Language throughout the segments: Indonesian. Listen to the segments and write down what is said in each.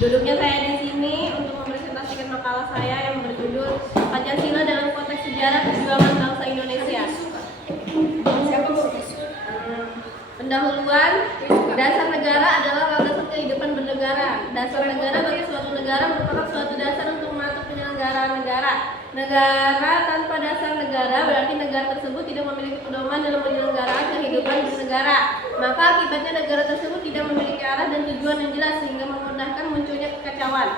Duduknya saya di sini untuk mempresentasikan makalah saya yang berjudul Pancasila dalam Konteks Sejarah Perjuangan Bangsa Indonesia. Pendahuluan, dasar negara adalah landasan kehidupan bernegara. Dasar negara bagi suatu negara merupakan suatu dasar untuk mengatur penyelenggaraan negara. Negara tanpa dasar negara berarti negara tersebut tidak memiliki pedoman dalam penyelenggaraan kehidupan bernegara. Maka akibatnya negara tersebut tidak memiliki arah dan tujuan yang jelas sehingga memudahkan munculnya kekacauan.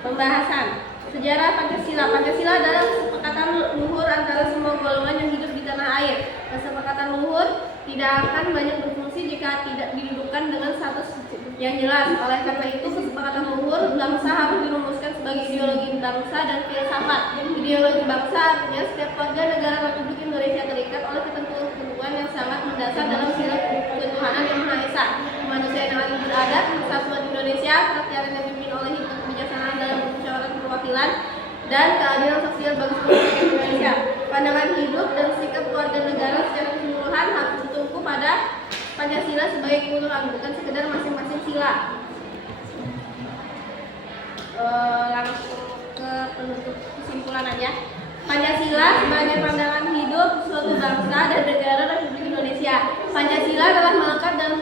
Pembahasan sejarah Pancasila. Pancasila adalah kesepakatan luhur antara semua golongan yang hidup di tanah air. Kesepakatan luhur tidak akan banyak berfungsi jika tidak didudukkan dengan status yang jelas. Oleh karena itu, kesepakatan luhur bangsa harus dirumuskan sebagai ideologi bangsa dan filsafat. Ideologi bangsa artinya setiap warga negara Republik Indonesia terikat oleh ketentuan-ketentuan yang sangat mendasar dalam sila ketuhanan yang Maha Esa, kemanusiaan yang adil beradab, persatuan Indonesia, kerakyatan yang dipimpin oleh hikmat kebijaksanaan dalam musyawarah perwakilan, dan keadilan sosial bagi seluruh rakyat Indonesia. Pandangan hidup dan sikap warga negara secara keseluruhan harus bertumpu pada Pancasila sebagai keseluruhan, bukan sekedar masing-masing sila. Langsung ke penutup kesimpulan aja. Pancasila sebagai pandangan hidup suatu bangsa dan negara Republik Indonesia. Pancasila adalah melekat dan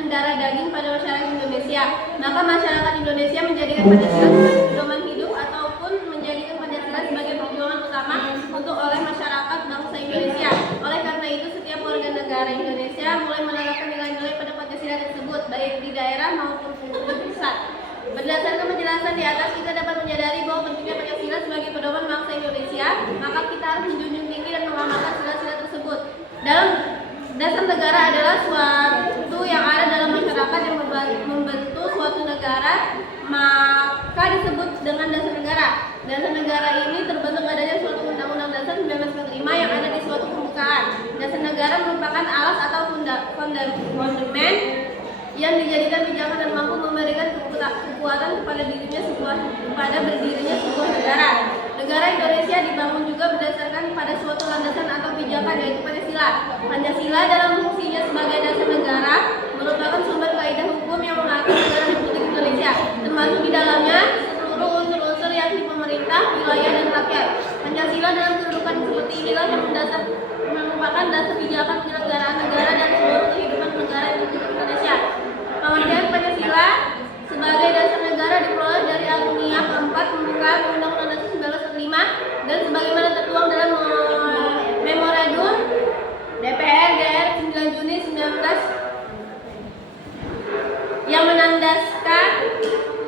mendarah daging pada masyarakat Indonesia. Maka masyarakat Indonesia menjadikan Pancasila sebagai pedoman hidup ataupun menjadikan Pancasila sebagai perjuangan utama untuk oleh masyarakat bangsa Indonesia. Oleh karena itu, setiap warga negara Indonesia mulai menerapkan nilai-nilai pada Pancasila tersebut, baik di daerah maupun di pusat. Berdasarkan penjelasan di atas, kita dapat menyadari bahwa pentingnya Pancasila sebagai pedoman bangsa Indonesia, maka kita harus menjunjung tinggi dan mengamalkan sila-sila tersebut. Dalam dasar negara adalah suatu yang ada dalam masyarakat yang membentuk suatu negara, maka disebut dengan dasar negara. Dasar negara ini terbentuk adanya suatu Undang-Undang Dasar 1945 yang ada di suatu pembukaan. Dasar negara merupakan alas atau fondamen yang dijadikan pijakan dan mampu memberikan kekuatan kepada berdirinya sebuah negara. Negara Indonesia dibangun juga berdasarkan pada suatu landasan atau pijakan, yaitu Pancasila. Pancasila dalam fungsinya sebagai dasar negara merupakan sumber kaidah hukum yang mengatur negara Republik Indonesia, termasuk di dalamnya seluruh unsur-unsur yakni pemerintah, wilayah, dan rakyat. Pancasila dalam kedudukan seperti inilah yang merupakan dasar pijakan penyelenggaraan negara dan seluruh kehidupan negara Republik Indonesia. Pengertian Pancasila sebagai dasar negara diperoleh dari Alunia keempat pembukaan Undang-Undang Dasar 1945 dan sebagaimana tertuang dalam Memorandum DPR GR 9 Juni 19 yang menandaskan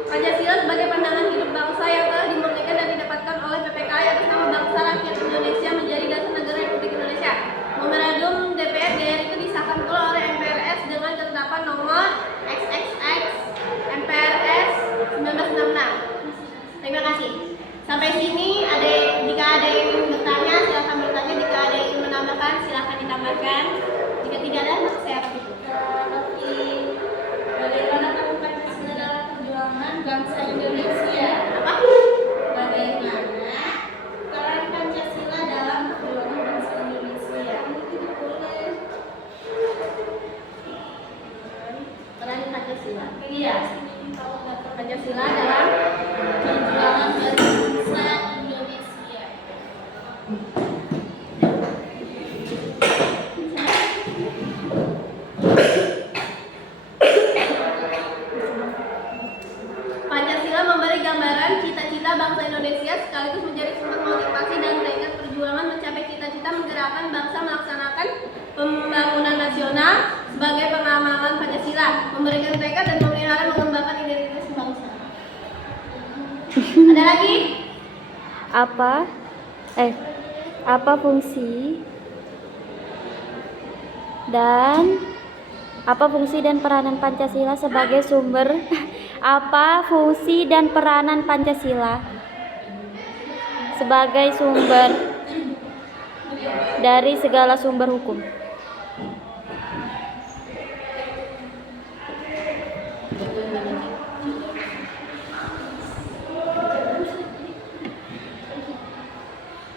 Pancasila sebagai pandangan hidup bangsa yang telah dimurnikan dan didapatkan oleh PPKI atas nama bangsa rakyat Indonesia menjadi dasar negara Republik Indonesia. Memorandum DPR GR itu disahkan pula oleh MPRS dengan ketetapan nomor XXX MPRS 1966. Terima kasih. Sampai sini jika ada yang ingin bertanya silakan bertanya, jika ada yang ingin menambahkan silakan ditambahkan. Jika tidak ada, maka saya akan tutup. Bagaimana peran Pancasila dalam perjuangan bangsa Indonesia? Apa? Bagaimana peran Pancasila dalam perjuangan bangsa Indonesia? Peran Pancasila. Iya. Pancasila dalam Perjuangan bangsa Indonesia. Pancasila memberi gambaran cita-cita bangsa Indonesia sekaligus menjadi sumber motivasi dan tekad perjuangan mencapai cita-cita menggerakkan bangsa melaksanakan pembangunan nasional sebagai pengamalan Pancasila, memberikan tekad dan memelihara mengembangkan identitas bangsa. Ada lagi? Apa fungsi dan peranan Pancasila sebagai sumber apa fungsi dan peranan Pancasila sebagai sumber dari segala sumber hukum?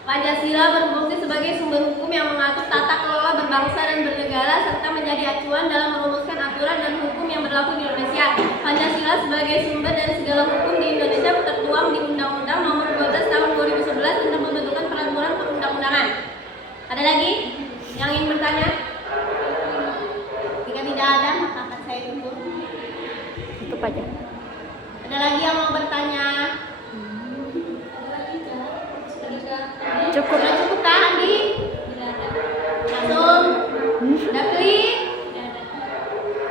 Pancasila berfungsi sebagai sumber hukum yang mengatur tata kelola berbagai berbangsa dan bernegara serta menjadi acuan dalam merumuskan aturan dan hukum yang berlaku di Indonesia. Pancasila sebagai sumber dari segala hukum di Indonesia tertuang di Undang-Undang Nomor 12 Tahun 2011 tentang pembentukan peraturan perundang-undangan. Ada lagi yang ingin bertanya? Jika tidak ada, maka akan saya tutup. Tutup aja. Ada lagi yang mau bertanya? Cukup. Sudah cukup kah, Andi? Langsung. Dakli?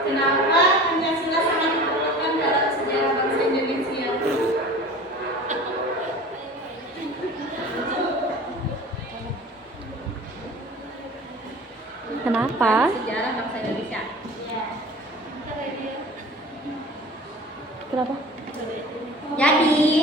Kenapa Pancasila sangat diperlukan dalam sejarah bangsa Indonesia? Kenapa? Sejarah bangsa Indonesia. Kenapa? Jadi,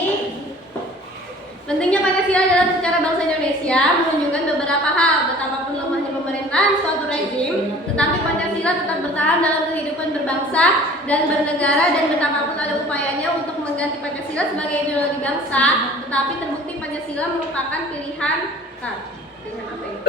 pentingnya Pancasila dalam sejarah bangsa Indonesia menunjukkan beberapa hal. Betapapun lemahnya pemerintahan suatu rezim, tetapi Pancasila tetap bertahan dalam kehidupan berbangsa dan bernegara, dan betapapun ada upayanya untuk mengganti Pancasila sebagai ideologi bangsa, tetapi terbukti Pancasila merupakan pilihan apa ini?